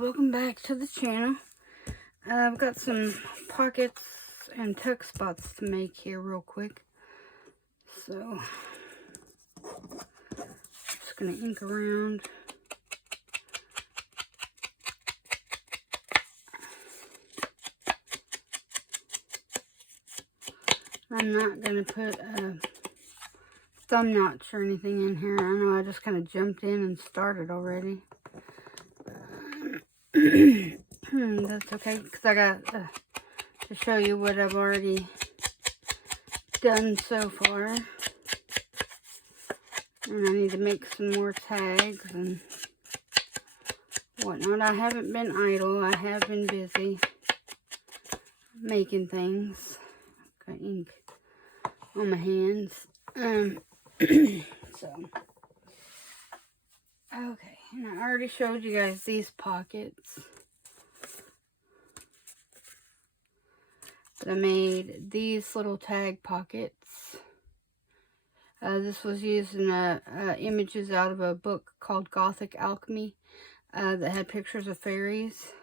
welcome back to the channel. I've got some pockets and tuck spots to make here real quick. So, just going to ink around. I'm not going to put a thumb notch or anything in here. I know I just kind of jumped in and started already. That's okay, because I got to show you what I've already done so far. And I need to make some more tags and whatnot. I haven't been idle. I have been busy making things. Got ink on my hands. So, okay. And I already showed you guys these pockets. But I made these little tag pockets. This was using images out of a book called Gothic Alchemy that had pictures of fairies.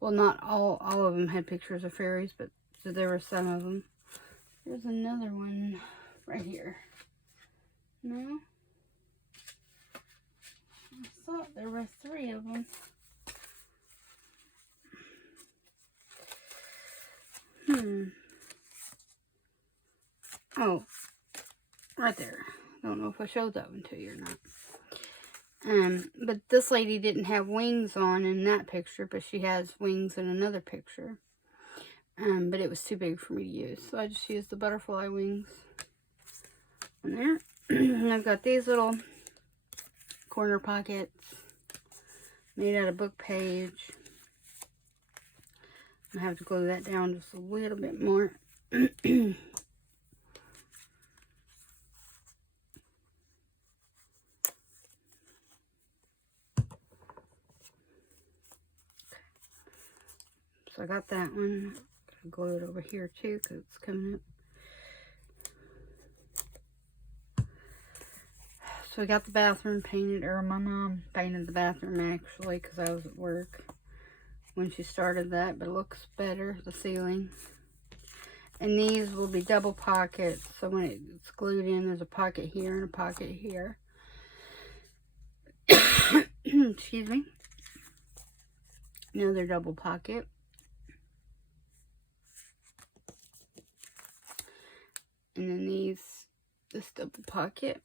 Well, not all of them had pictures of fairies, but there were some of them. There's another one right here. No? I thought there were 3 of them. Oh, right there. I don't know if I showed that one to you or not. But this lady didn't have wings on in that picture, but she has wings in another picture. But it was too big for me to use, so I just used the butterfly wings in there. And I've got these little corner pockets made out of book page. I have to glue that down just a little bit more. So I got that one. I'll glue it over here too because it's coming up. So I got the bathroom painted, or my mom painted the bathroom actually because I was at work when she started that, but it looks better, the ceiling. And these will be double pockets, so when it's glued in, there's a pocket here and a pocket here. Excuse me. Another double pocket. And then this double pocket.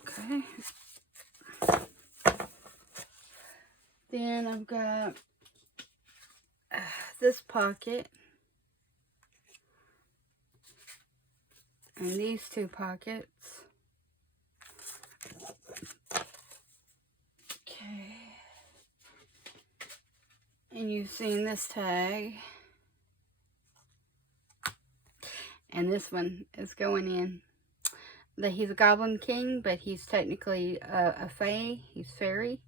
Okay. Then I've got this pocket. And these 2 pockets. Okay. And you've seen this tag. And this one is going in. He's a goblin king, but he's technically a fae. He's fairy.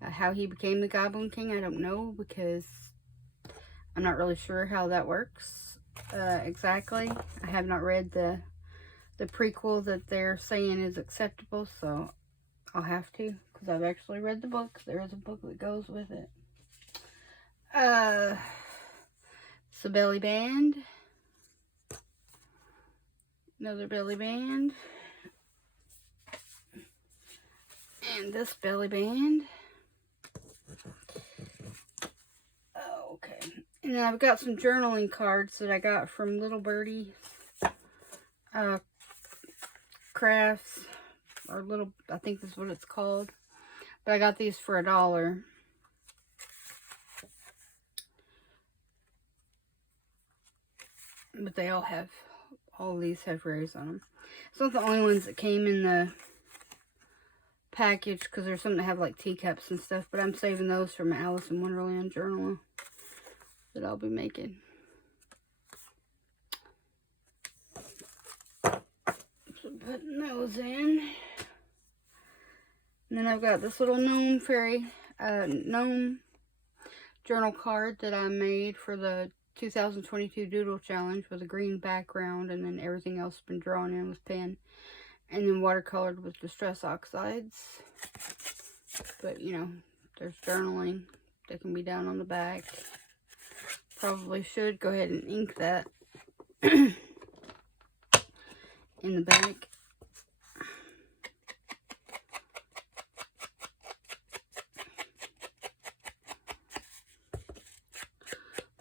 How he became the goblin king, I don't know, because I'm not really sure how that works exactly. I have not read the prequel that they're saying is acceptable, so I'll have to, because I've actually read the book. There is a book that goes with it. It's a belly band. Another belly band. And this belly band. Okay. And then I've got some journaling cards that I got from Little Birdie Crafts. Or Little, I think that's what it's called. But I got these for $1. But they all these have rays on them. It's not the only ones that came in the package, because there's some that have like teacups and stuff, but I'm saving those for my Alice in Wonderland journal that I'll be making. So putting those in. And then I've got this little gnome fairy, gnome journal card that I made for the 2022 Doodle Challenge with a green background, and then everything else has been drawn in with pen. And then watercolored with Distress Oxides. But, you know, there's journaling that can be done on the back. Probably should go ahead and ink that in the back.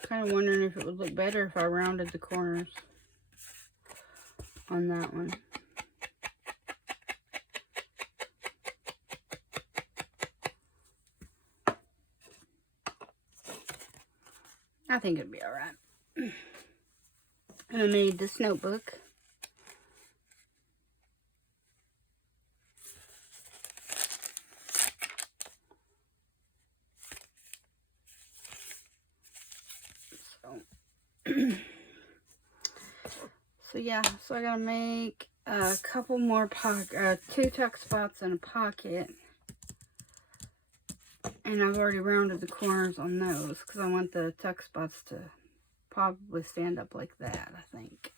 Kind of wondering if it would look better if I rounded the corners on that one. I think it'd be alright. And I made this notebook. So yeah, so I gotta make a couple more two tuck spots and a pocket. And I've already rounded the corners on those because I want the tuck spots to probably stand up like that, I think.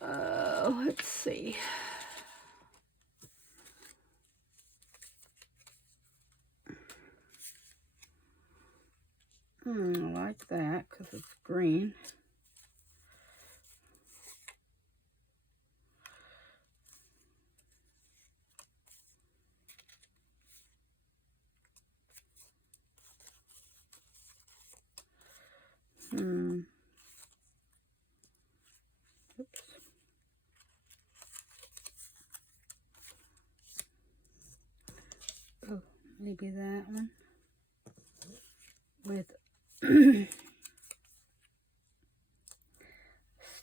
Let's see. I like that because it's green. Oops. Oh, maybe that one with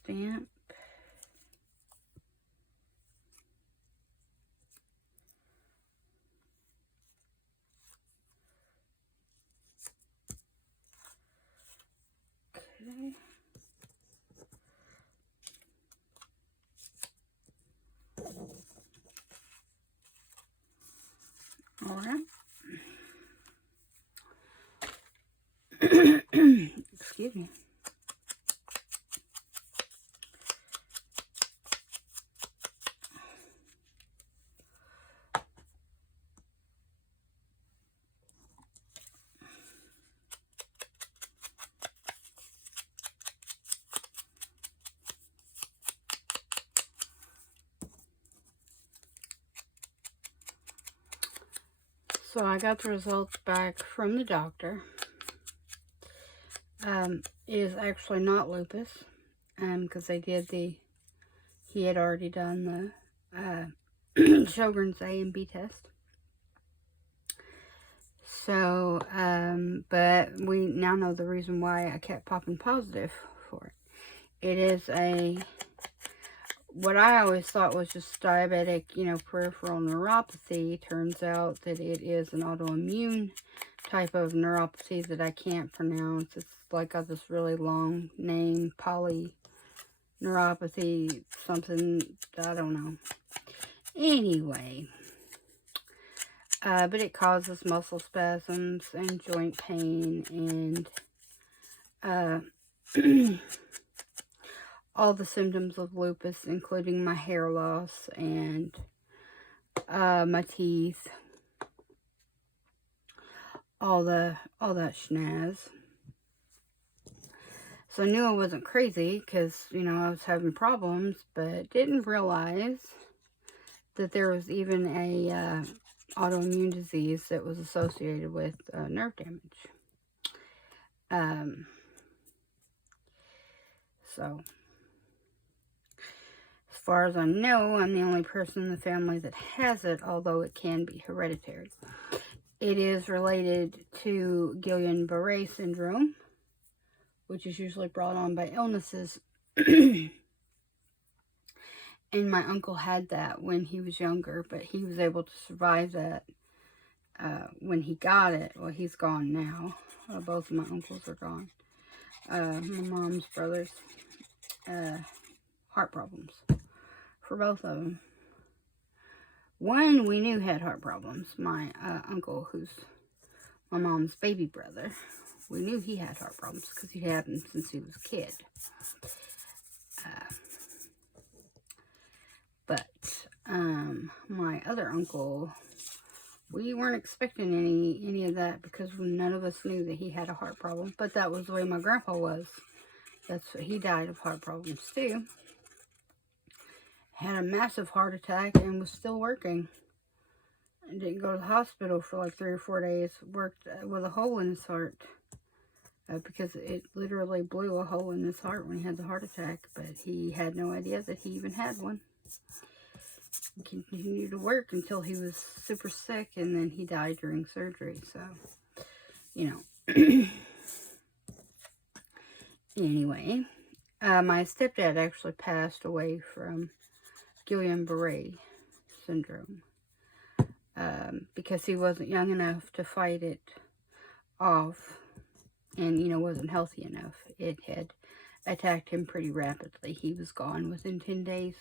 stamp. Okay. All right. Excuse me. So I got the results back from the doctor. It is actually not lupus, because he had already done the Sjogren's A and B test. So, but we now know the reason why I kept popping positive for it. It is what I always thought was just diabetic, peripheral neuropathy. Turns out that it is an autoimmune type of neuropathy that I can't pronounce. It's like got this really long name, polyneuropathy, something, I don't know. Anyway, but it causes muscle spasms and joint pain and all the symptoms of lupus, including my hair loss and my teeth, all that schnaz. So I knew I wasn't crazy because, I was having problems, but didn't realize that there was even a autoimmune disease that was associated with nerve damage. So, as far as I know, I'm the only person in the family that has it, although it can be hereditary. It is related to Guillain-Barré syndrome, which is usually brought on by illnesses. And my uncle had that when he was younger, but he was able to survive that when he got it. Well, he's gone now. Both of my uncles are gone. My mom's brothers. Heart problems for both of them. One we knew had heart problems. My uncle, who's my mom's baby brother, we knew he had heart problems because he had them since he was a kid. But My other uncle, we weren't expecting any of that because none of us knew that he had a heart problem. But that was the way my grandpa was. He died of heart problems too. Had a massive heart attack and was still working. And didn't go to the hospital for like 3 or 4 days. Worked with a hole in his heart. Because it literally blew a hole in his heart when he had the heart attack. But he had no idea that he even had one. He continued to work until he was super sick. And then he died during surgery. So, you know. Anyway. My stepdad actually passed away from Guillain-Barré syndrome. Because he wasn't young enough to fight it off. And, you know, wasn't healthy enough. It had attacked him pretty rapidly. He was gone within 10 days.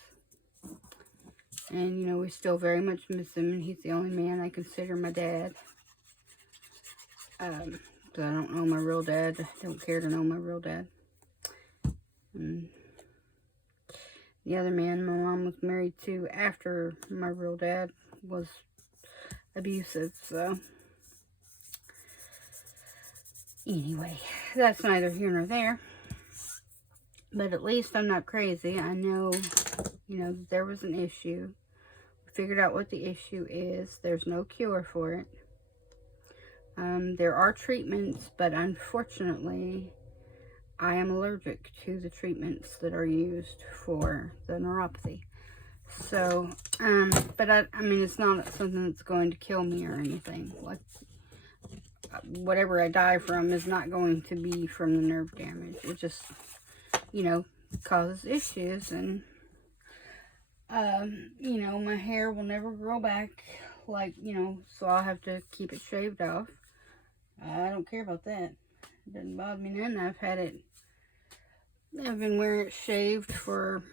And, you know, we still very much miss him. And he's the only man I consider my dad. So I don't know my real dad. I don't care to know my real dad. And the other man my mom was married to after my real dad was abusive. So anyway, that's neither here nor there. But at least I'm not crazy. I know, you know, there was an issue. We figured out what the issue is. There's no cure for it. There are treatments, but unfortunately, I am allergic to the treatments that are used for the neuropathy. So, but I mean, it's not something that's going to kill me or anything. Like, whatever I die from is not going to be from the nerve damage. It just, you know, causes issues. And, you know, my hair will never grow back, like, you know, so I'll have to keep it shaved off. I don't care about that. It doesn't bother me none. I've been wearing it shaved for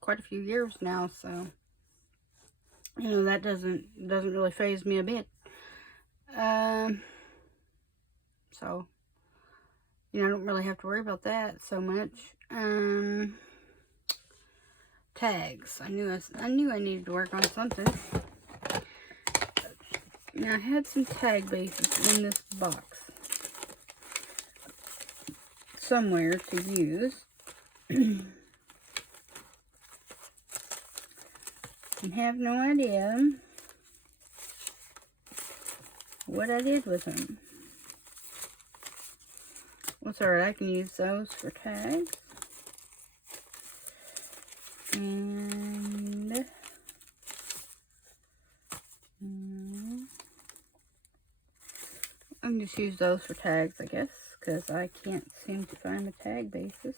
quite a few years now, so, you know, that doesn't really faze me a bit. So, you know, I don't really have to worry about that so much. Tags. I knew I needed to work on something. Now, I had some tag bases in this box somewhere to use. And have no idea what I did with them. What's alright, I can use those for tags. And I can just use those for tags, I guess, because I can't seem to find the tag bases.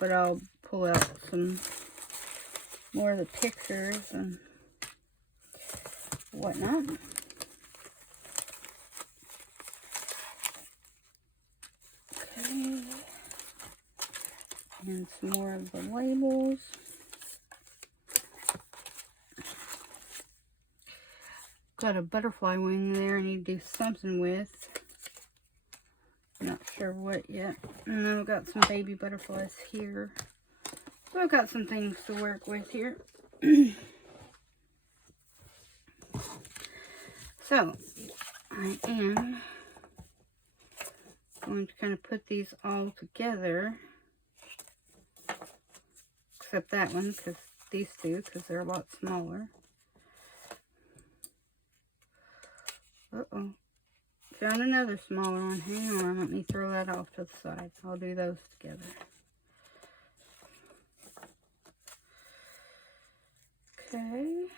But I'll pull out some more of the pictures and whatnot. Okay. And some more of the labels. Got a butterfly wing there I need to do something with. Not sure what yet. And then I've got some baby butterflies here. So I've got some things to work with here. So, I am going to kind of put these all together. Except that one, because these two, because they're a lot smaller. Uh-oh. Found another smaller one. Hang on, let me throw that off to the side. I'll do those together. Okay.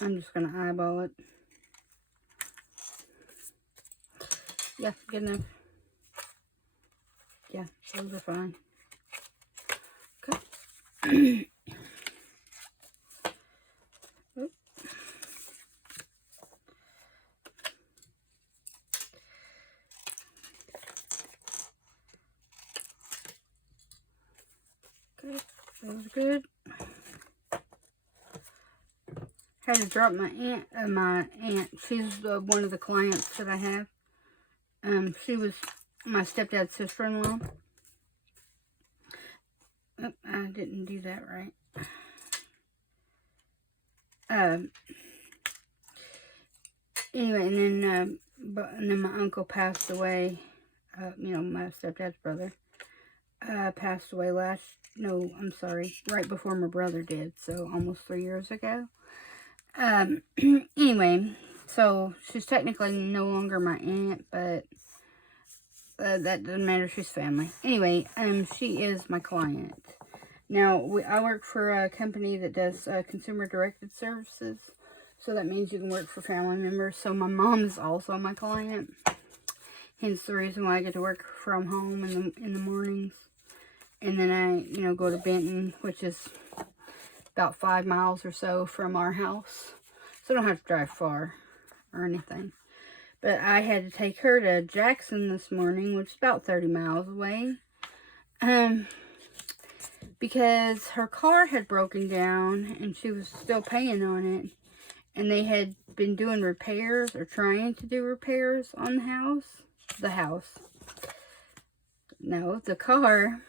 I'm just going to eyeball it. Yeah, good enough. Yeah, those are fine. Okay. Okay, that was good. Had to drop my aunt. She's one of the clients that I have. She was my stepdad's sister-in-law. Oh, I didn't do that right. Anyway, and then my uncle passed away. You know, my stepdad's brother passed away right before my brother did, so almost 3 years ago. Anyway, so she's technically no longer my aunt, but that doesn't matter. She's family. Anyway, she is my client. Now, I work for a company that does consumer-directed services, so that means you can work for family members. So my mom is also my client, hence the reason why I get to work from home in the mornings. And then I, go to Benton, which is about 5 miles or so from our house. So I don't have to drive far or anything. But I had to take her to Jackson this morning, which is about 30 miles away. Because her car had broken down and she was still paying on it. And they had been doing repairs or trying to do repairs on the house. No, the car.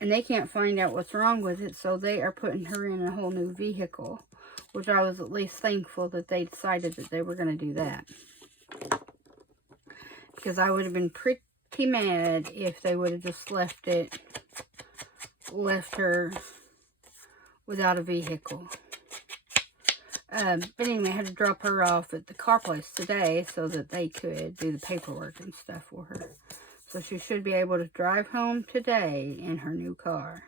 And they can't find out what's wrong with it, so they are putting her in a whole new vehicle. Which I was at least thankful that they decided that they were going to do that. Because I would have been pretty mad if they would have just left her without a vehicle. But anyway, I had to drop her off at the car place today so that they could do the paperwork and stuff for her. So she should be able to drive home today in her new car.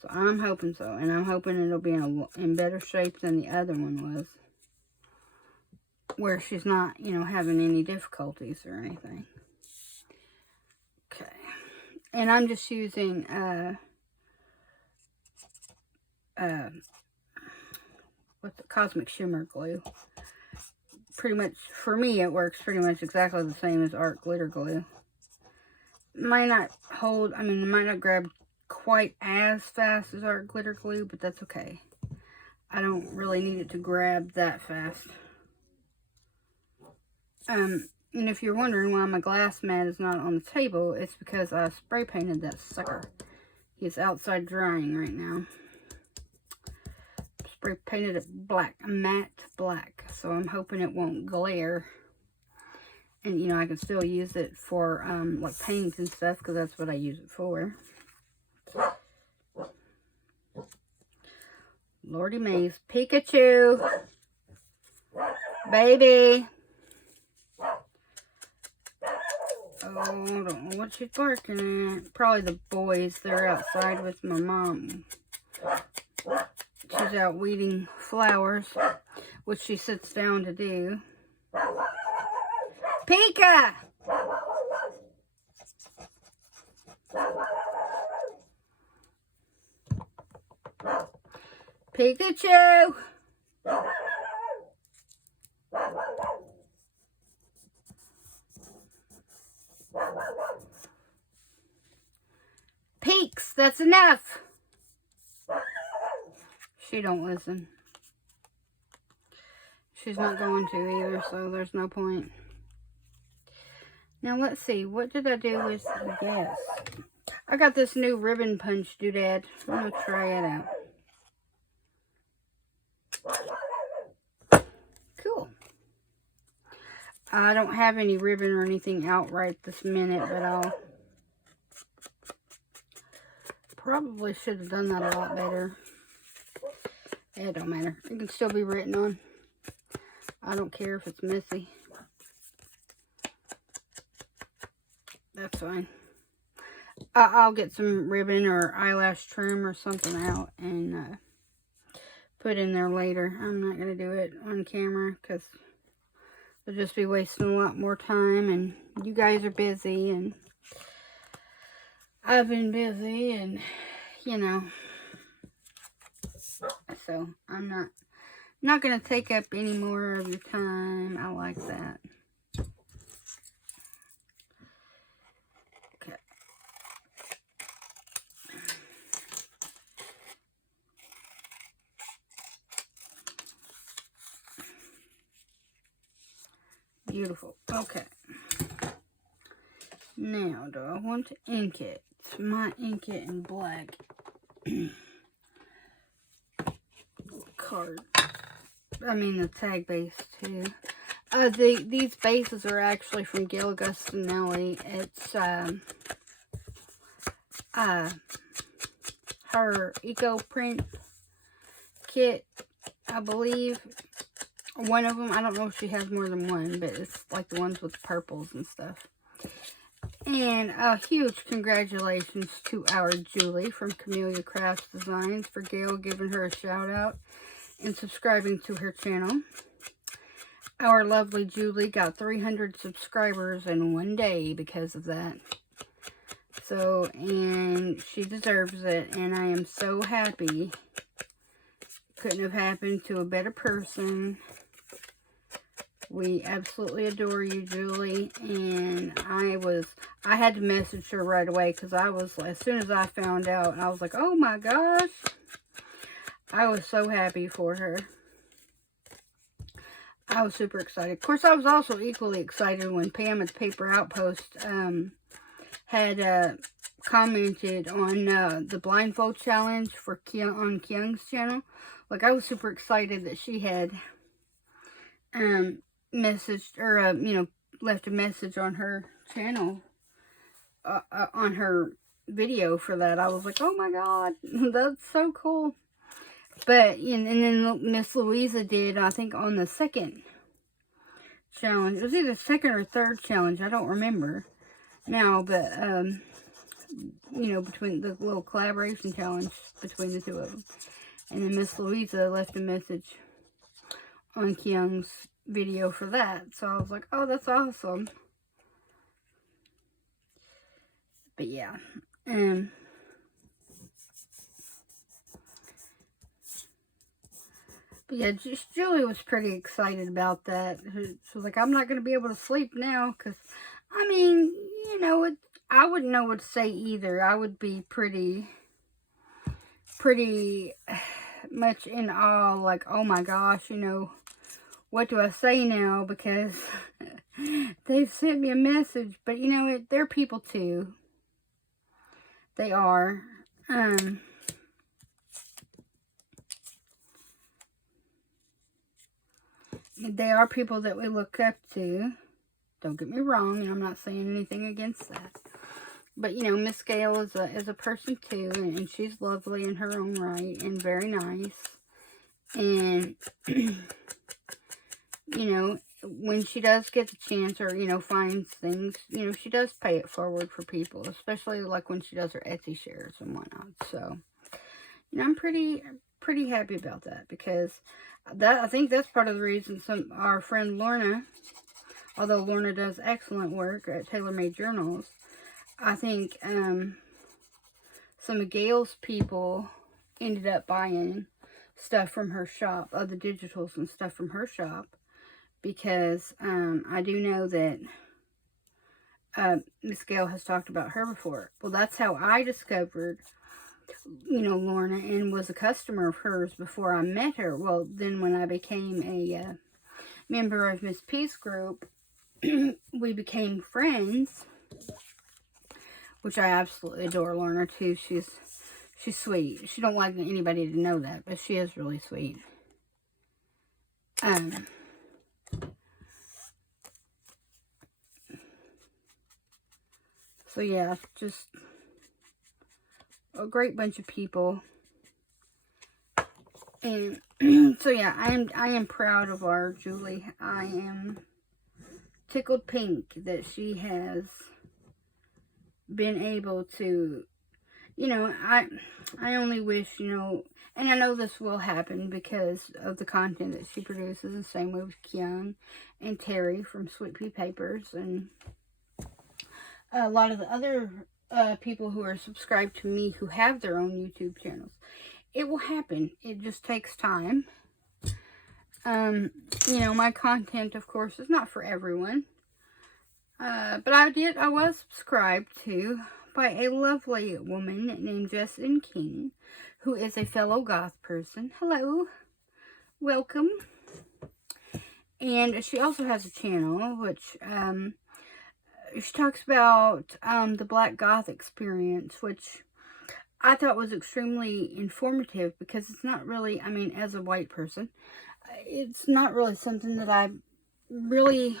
So I'm hoping so. And I'm hoping it'll be in better shape than the other one was. Where she's not, having any difficulties or anything. Okay. And I'm just using, Cosmic Shimmer glue. Pretty much, for me, it works pretty much exactly the same as art glitter glue. Might not grab quite as fast as art glitter glue, but that's okay. I don't really need it to grab that fast. And if you're wondering why my glass mat is not on the table, it's because I spray painted that sucker. He's outside drying right now. Spray painted it black, matte black, so I'm hoping it won't glare. And, I can still use it for, like paints and stuff, because that's what I use it for. Lordy Maze. Pikachu! Baby! Oh, I don't know what she's barking at. Probably the boys. They're outside with my mom. She's out weeding flowers, which she sits down to do. Pika! Pikachu! Peeks, that's enough. She don't listen. She's not going to either, so there's no point. Now let's see, what did I do with the gas? I got this new ribbon punch doodad. I'm gonna try it out. Cool. I don't have any ribbon or anything out right this minute, but I'll probably should have done that a lot better. It don't matter. It can still be written on. I don't care if it's messy. That's fine. I'll get some ribbon or eyelash trim or something out and put in there later. I'm not going to do it on camera because I'll just be wasting a lot more time, and you guys are busy and I've been busy, and so I'm not going to take up any more of your time. I like that. Okay. beautiful. Okay. Now, do I want to ink it? Might ink it in black. Card. I mean the tag base too. These bases are actually from Gail Gustinelli. It's her eco print kit, I believe. One of them, I don't know if she has more than one, but it's like the ones with the purples and stuff. And a huge congratulations to our Julie from Camellia Crafts Designs for Gail giving her a shout out and subscribing to her channel. Our lovely Julie got 300 subscribers in one day because of that. So, and she deserves it, and I am so happy. Couldn't have happened to a better person. We absolutely adore you, Julie, and I had to message her right away because as soon as I found out, I was like, oh my gosh. I was so happy for her. I was super excited. Of course, I was also equally excited when Pam at the Paper Outpost had commented on the blindfold challenge for on Kyung's channel. Like, I was super excited that she had messaged or left a message on her channel on her video for that. I was like, oh my god, that's so cool. But and then Miss Louisa did, I think, on the second challenge. It was either second or third challenge, I don't remember now, but between the little collaboration challenge between the two of them. And then Miss Louisa left a message on Kyung's video for that. So I was like, oh, that's awesome. But yeah. But yeah, Julie was pretty excited about that. She was like, I'm not going to be able to sleep now. Because, I mean, I wouldn't know what to say either. I would be pretty much in awe, like, oh my gosh, what do I say now? Because they've sent me a message, but they're people too. They are. They are people that we look up to. Don't get me wrong, and I'm not saying anything against that. But, Miss Gail is a person too, and she's lovely in her own right, and very nice. And, when she does get the chance or, finds things, she does pay it forward for people, especially like when she does her Etsy shares and whatnot. So, I'm pretty happy about that, because I think that's part of the reason our friend Lorna, although Lorna does excellent work at Tailor Made Journals, I think some of Gail's people ended up buying stuff from her shop, other digitals and stuff from her shop, because I do know that Miss Gail has talked about her before. Well, that's how I discovered, Lorna, and was a customer of hers before I met her. Well, then when I became a member of Miss P's group, we became friends. Which I absolutely adore Lorna too. She's sweet. She don't like anybody to know that, but she is really sweet. So yeah, just a great bunch of people. And so yeah, I am proud of our Julie. I am tickled pink that she has been able to, I only wish, and I know this will happen because of the content that she produces, the same way with Kyung and Terry from Sweet Pea Papers, and a lot of the other people who are subscribed to me who have their own YouTube channels. It will happen. It just takes time. My content, of course, is not for everyone. But I was subscribed to by a lovely woman named Jessalyn King, who is a fellow goth person. Hello. Welcome. And she also has a channel, which she talks about the Black Goth experience, which I thought was extremely informative, because it's not really, I mean, as a white person, it's not really something that I really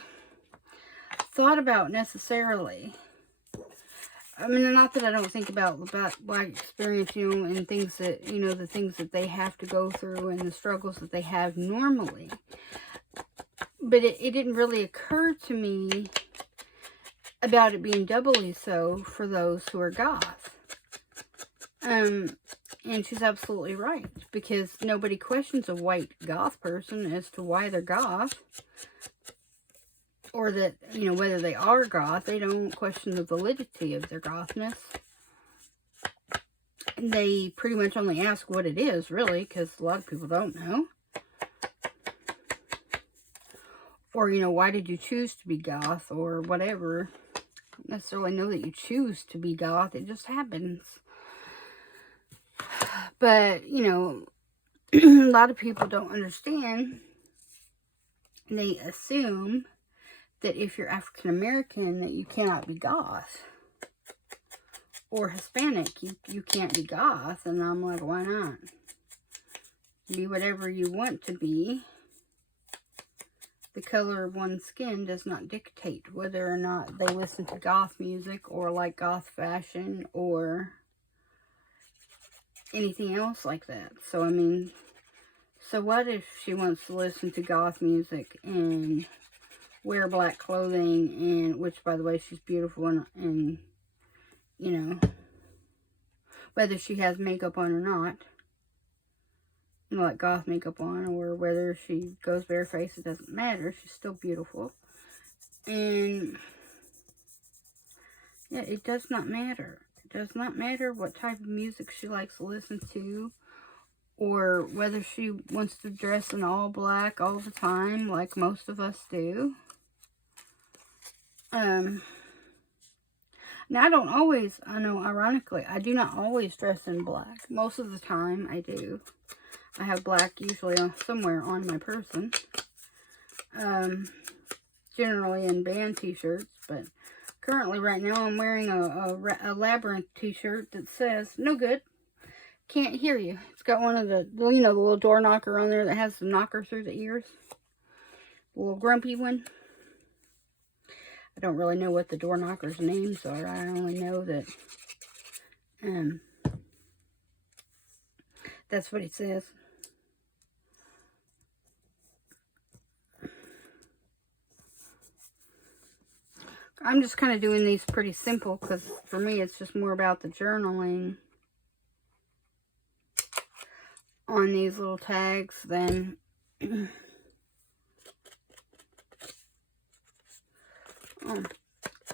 thought about necessarily. I mean, not that I don't think about Black experience, you know, and things that, you know, the things that they have to go through and the struggles that they have normally. But it didn't really occur to me about it being doubly so for those who are goth. And she's absolutely right, because nobody questions a white goth person as to why they're goth. Or that, you know, whether they are goth. They don't question the validity of their gothness. They pretty much only ask what it is, really, because a lot of people don't know. Or, you know, why did you choose to be goth, or whatever. Don't necessarily know that you choose to be goth. It just happens. But, you know, a lot of people don't understand. They assume that if you're African American, that you cannot be goth. Or Hispanic, you can't be goth. And I'm like, why not? Be whatever you want to be. The color of one's skin does not dictate whether or not they listen to goth music, or like goth fashion, or anything else like that. So, I mean, so what if she wants to listen to goth music and wear black clothing, and which, by the way, she's beautiful, and you know, whether she has makeup on or not, you know, like goth makeup on, or whether she goes barefaced, it doesn't matter. She's still beautiful. And yeah, it does not matter. It does not matter what type of music she likes to listen to, or whether she wants to dress in all black all the time, like most of us do. Now, I don't always, I know, ironically, I do not always dress in black. Most of the time, I do. I have black usually somewhere on my person. Generally in band t-shirts, but currently right now I'm wearing a Labyrinth t-shirt that says, no good, can't hear you. It's got one of the, you know, the little door knocker on there that has the knocker through the ears. The little grumpy one. I don't really know what the door knocker's names are. I only know that that's what it says. I'm just kind of doing these pretty simple, because for me it's just more about the journaling on these little tags than oh,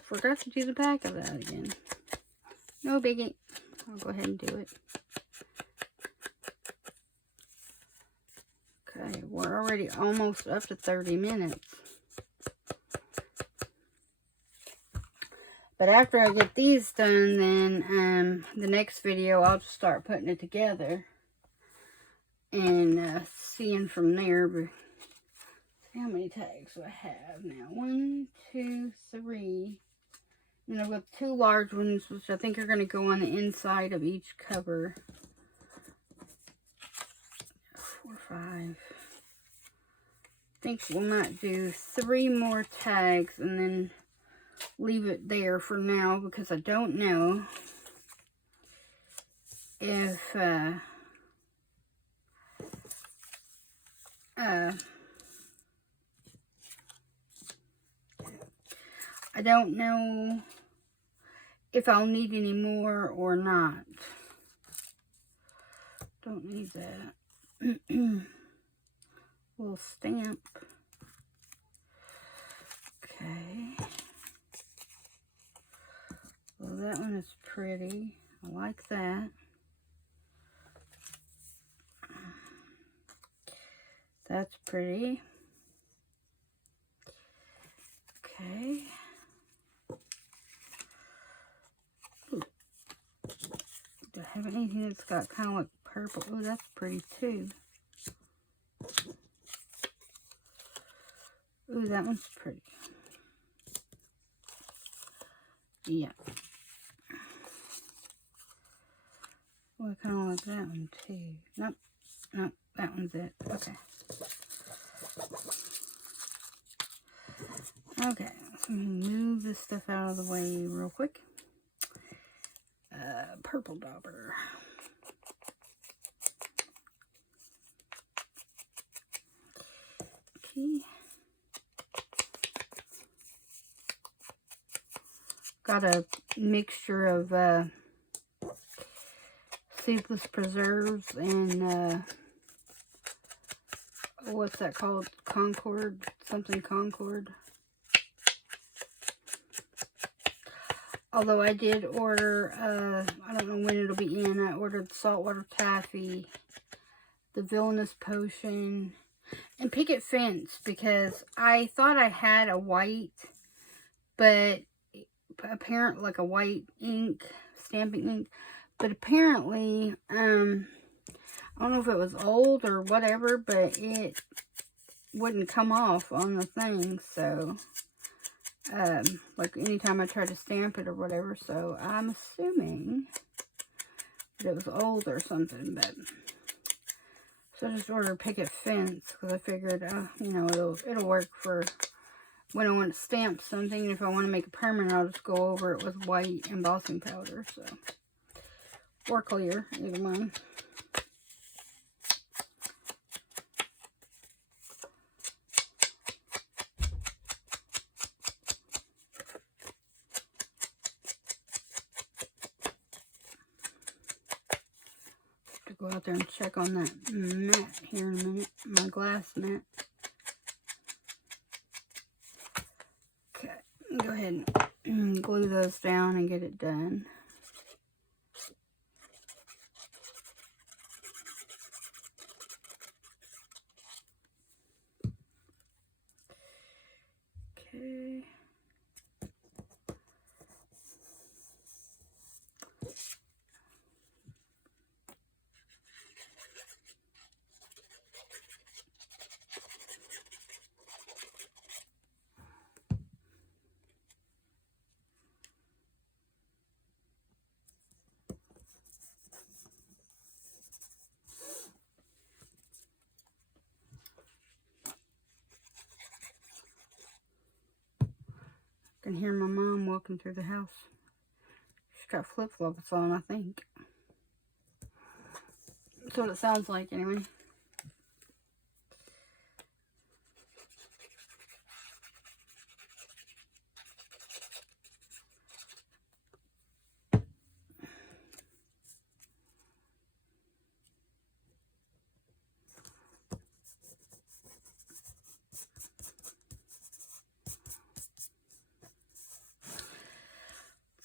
forgot to do the back of that again. No biggie. I'll go ahead and do it. Okay, we're already almost up to 30 minutes. But after I get these done, then the next video, I'll just start putting it together. And seeing from there. But how many tags do I have now? 1, 2, 3. And I've got 2 large ones, which I think are going to go on the inside of each cover. 4, 5. I think we might do 3 more tags and then leave it there for now, because I don't know if I don't know if I'll need any more or not. Don't need that. Little stamp. Okay. Well, that one is pretty. I like that. That's pretty. Okay. Ooh. Do I have anything that's got kind of like purple? Oh, that's pretty too. Ooh, that one's pretty. Yeah. Well, I kind of like that one too. Nope. Nope. That one's it. Okay. Okay. So move this stuff out of the way real quick. Purple dauber. Okay. Got a mixture of seedless preserves and what's that called? Concord? Something Concord. Although I did order, I don't know when it'll be in, I ordered saltwater taffy, the villainous potion, and picket fence, because I thought I had a white, but apparently, like a white ink, stamping ink, but apparently, I don't know if it was old or whatever, but it wouldn't come off on the thing, so, like anytime I try to stamp it or whatever, so I'm assuming that it was old or something, but, so I just ordered picket fence, because I figured, you know, it'll work for when I want to stamp something. If I want to make it permanent, I'll just go over it with white embossing powder, so, or clear, either one. Go out there and check on that mat here in a minute, my glass mat. Okay, go ahead and glue those down and get it done. Okay. I can hear my mom walking through the house. She's got flip-flops on, I think. That's what it sounds like, anyway.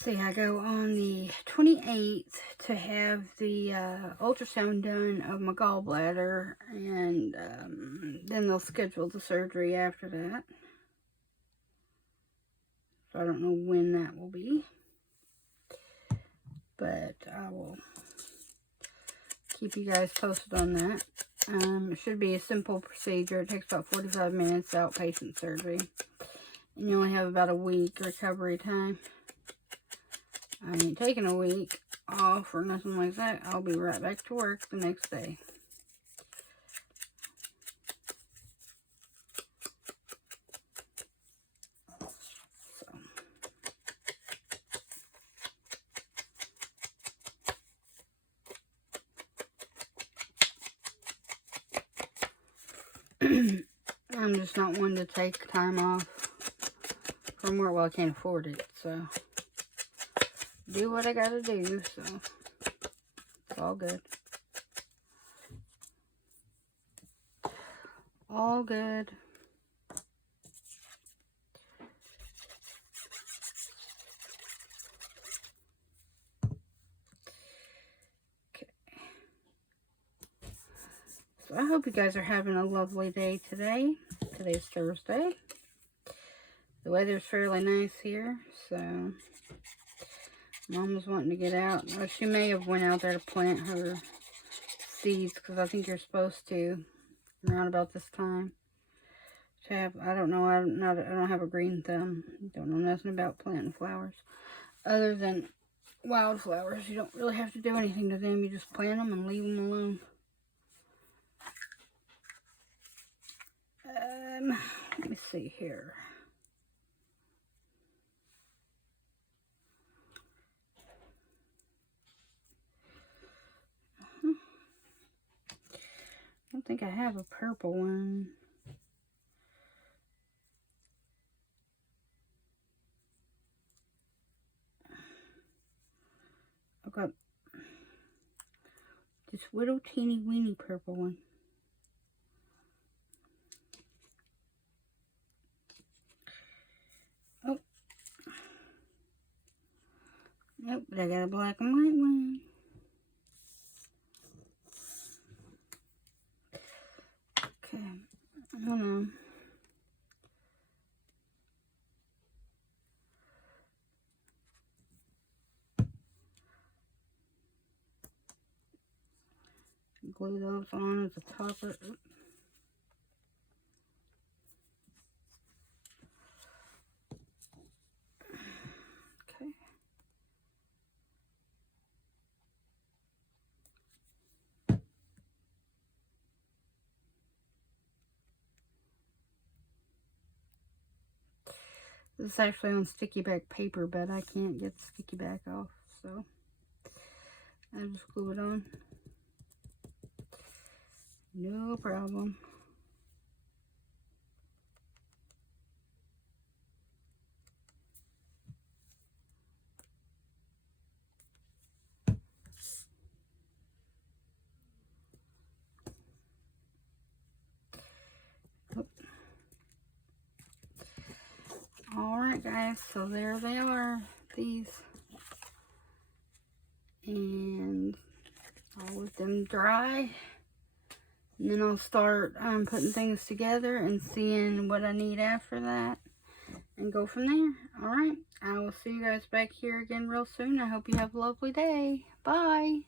See, I go on the 28th to have the ultrasound done of my gallbladder, and then they'll schedule the surgery after that. So I don't know when that will be, but I will keep you guys posted on that. It should be a simple procedure. It takes about 45 minutes, outpatient surgery, and you only have about a week recovery time. I ain't taking a week off or nothing like that. I'll be right back to work the next day. I'm just not one to take time off from work. Well, I can't afford it, so do what I gotta do, so it's all good. All good. Okay. So I hope you guys are having a lovely day today. Today's Thursday. The weather's fairly nice here, so Mom was wanting to get out. Well, she may have went out there to plant her seeds, because I think you're supposed to around about this time have, I don't know, I don't have a green thumb. Don't know nothing about planting flowers. Other than wildflowers, you don't really have to do anything to them. You just plant them and leave them alone. Let me see here. I don't think I have a purple one. I've got this little teeny weeny purple one. Oh. Nope, but I got a black and white one. Okay, I don't know. Glue those on at the top of it. Okay. This is actually on sticky back paper, but I can't get the sticky back off, so I just glue it on. No problem. Alright guys, so there they are, these. And I'll let them dry. And then I'll start putting things together and seeing what I need after that. And go from there. Alright, I will see you guys back here again real soon. I hope you have a lovely day. Bye.